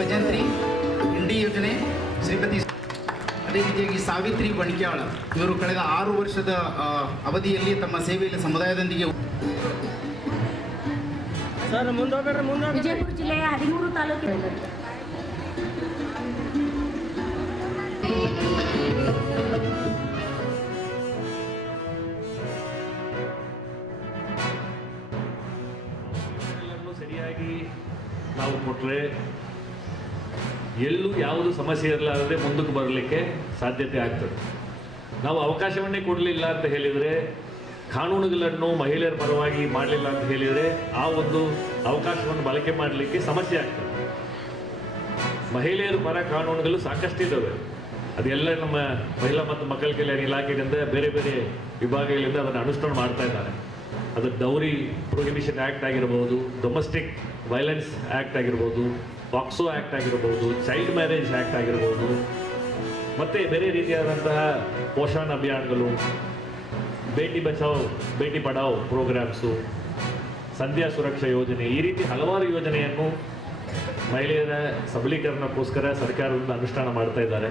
ಭಜಂತ್ರಿ ಇಂಡಿ ಯೋಜನೆ ಶ್ರೀಪತಿ, ಅದೇ ರೀತಿಯಾಗಿ ಸಾವಿತ್ರಿ ಬಣಿಕ್ಯಾಳ ಇವರು ಕಳೆದ 6 ವರ್ಷದ ಅವಧಿಯಲ್ಲಿ ತಮ್ಮ ಸೇವೆಯಲ್ಲಿ ಸಮುದಾಯದೊಂದಿಗೆ ವಿಜಯಪುರ ಜಿಲ್ಲೆಯ 13 ತಾಲೂಕಿನಲ್ಲಿ ಸರಿಯಾಗಿ ನಾವು ಕೊಟ್ಟರೆ ಎಲ್ಲೂ ಯಾವುದು ಸಮಸ್ಯೆ ಇರಲಾರದೆ ಮುಂದಕ್ಕೆ ಬರಲಿಕ್ಕೆ ಸಾಧ್ಯತೆ ಆಗ್ತದೆ. ನಾವು ಅವಕಾಶವನ್ನೇ ಕೊಡಲಿಲ್ಲ ಅಂತ ಹೇಳಿದರೆ, ಕಾನೂನುಗಳನ್ನು ಮಹಿಳೆಯರ ಪರವಾಗಿ ಮಾಡಲಿಲ್ಲ ಅಂತ ಹೇಳಿದರೆ ಆ ಒಂದು ಅವಕಾಶವನ್ನು ಬಳಕೆ ಮಾಡಲಿಕ್ಕೆ ಸಮಸ್ಯೆ ಆಗ್ತದೆ. ಮಹಿಳೆಯರ ಪರ ಕಾನೂನುಗಳು ಸಾಕಷ್ಟಿದ್ದಾವೆ. ಅದೆಲ್ಲ ನಮ್ಮ ಮಹಿಳಾ ಮತ್ತು ಮಕ್ಕಳ ಕಲ್ಯಾಣ ಇಲಾಖೆಯಿಂದ ಬೇರೆ ಬೇರೆ ವಿಭಾಗಗಳಿಂದ ಅದನ್ನು ಅನುಷ್ಠಾನ ಮಾಡ್ತಾ ಇದ್ದಾರೆ. ಅದು ಡೌರಿ ಪ್ರೊಹಿಬಿಷನ್ ಆ್ಯಕ್ಟ್ ಆಗಿರ್ಬೋದು, ಡೊಮೆಸ್ಟಿಕ್ ವೈಲೆನ್ಸ್ ಆ್ಯಕ್ಟ್ ಆಗಿರ್ಬೋದು, ಪಾಕ್ಸೋ ಆ್ಯಕ್ಟ್ ಆಗಿರ್ಬೋದು, ಚೈಲ್ಡ್ ಮ್ಯಾರೇಜ್ ಆ್ಯಕ್ಟ್ ಆಗಿರ್ಬೋದು, ಮತ್ತು ಬೇರೆ ರೀತಿಯಾದಂತಹ ಪೋಷಣ ಅಭಿಯಾನಗಳು, ಬೇಟಿ ಬಚಾವ್ ಬೇಟಿ ಪಢಾವ್ ಪ್ರೋಗ್ರಾಮ್ಸು, ಸಂಧ್ಯಾ ಸುರಕ್ಷಾ ಯೋಜನೆ, ಈ ರೀತಿ ಹಲವಾರು ಯೋಜನೆಯನ್ನು ಮಹಿಳೆಯರ ಸಬಲೀಕರಣಕ್ಕೋಸ್ಕರ ಸರ್ಕಾರದಿಂದ ಅನುಷ್ಠಾನ ಮಾಡ್ತಾ ಇದ್ದಾರೆ.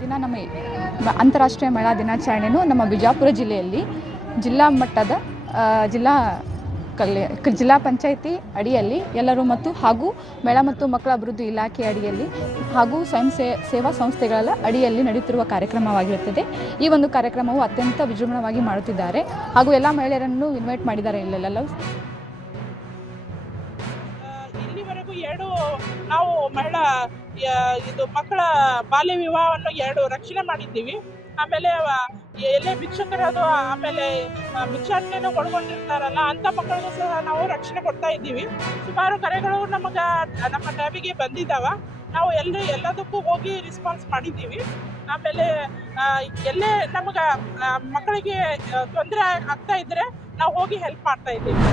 ದಿನ ನಮ್ಮ ಅಂತಾರಾಷ್ಟ್ರೀಯ ಮಹಿಳಾ ದಿನಾಚರಣೆಯು ನಮ್ಮ ಬಿಜಾಪುರ ಜಿಲ್ಲೆಯಲ್ಲಿ ಜಿಲ್ಲಾ ಮಟ್ಟದ ಜಿಲ್ಲಾ ಪಂಚಾಯಿತಿ ಅಡಿಯಲ್ಲಿ ಎಲ್ಲರೂ ಹಾಗೂ ಮಹಿಳಾ ಮತ್ತು ಮಕ್ಕಳ ಅಭಿವೃದ್ಧಿ ಇಲಾಖೆ ಅಡಿಯಲ್ಲಿ ಹಾಗೂ ಸ್ವಯಂ ಸೇವಾ ಸಂಸ್ಥೆಗಳ ಅಡಿಯಲ್ಲಿ ನಡೆಯುತ್ತಿರುವ ಕಾರ್ಯಕ್ರಮವಾಗಿರುತ್ತದೆ. ಈ ಒಂದು ಕಾರ್ಯಕ್ರಮವು ಅತ್ಯಂತ ವಿಜೃಂಭಣವಾಗಿ ಮಾಡುತ್ತಿದ್ದಾರೆ ಹಾಗೂ ಎಲ್ಲ ಮಹಿಳೆಯರನ್ನು ಇನ್ವೈಟ್ ಮಾಡಿದ್ದಾರೆ. ಇಲ್ಲೆಲ್ಲ ಇಲ್ಲಿವರೆಗೂ 2 ನಾವು ಮಕ್ಕಳ ಬಾಲ್ಯ ವಿವಾಹವನ್ನು 2 ರಕ್ಷಣೆ ಮಾಡಿದ್ದೀವಿ. ಆಮೇಲೆ ಎಲ್ಲೇ ಭಿಕ್ಷುಕರದು, ಆಮೇಲೆ ಭಿಕ್ಷಾಟನೆಯನ್ನು ಒಳಗೊಂಡಿರ್ತಾರಲ್ಲ ಅಂಥ ಮಕ್ಕಳಿಗೂ ಸಹ ನಾವು ರಕ್ಷಣೆ ಕೊಡ್ತಾ ಇದ್ದೀವಿ. ಸುಮಾರು ಕರೆಗಳು ನಮ್ಮ ಟ್ಯಾಬಿಗೆ ಬಂದಿದ್ದಾವೆ. ನಾವು ಎಲ್ಲದಕ್ಕೂ ಹೋಗಿ ರೆಸ್ಪಾನ್ಸ್ ಮಾಡಿದ್ದೀವಿ. ಆಮೇಲೆ ಎಲ್ಲೇ ನಮಗೆ ಮಕ್ಕಳಿಗೆ ತೊಂದರೆ ಆಗ್ತಾ ಇದ್ದರೆ ನಾವು ಹೋಗಿ ಹೆಲ್ಪ್ ಮಾಡ್ತಾ ಇದ್ದೀವಿ.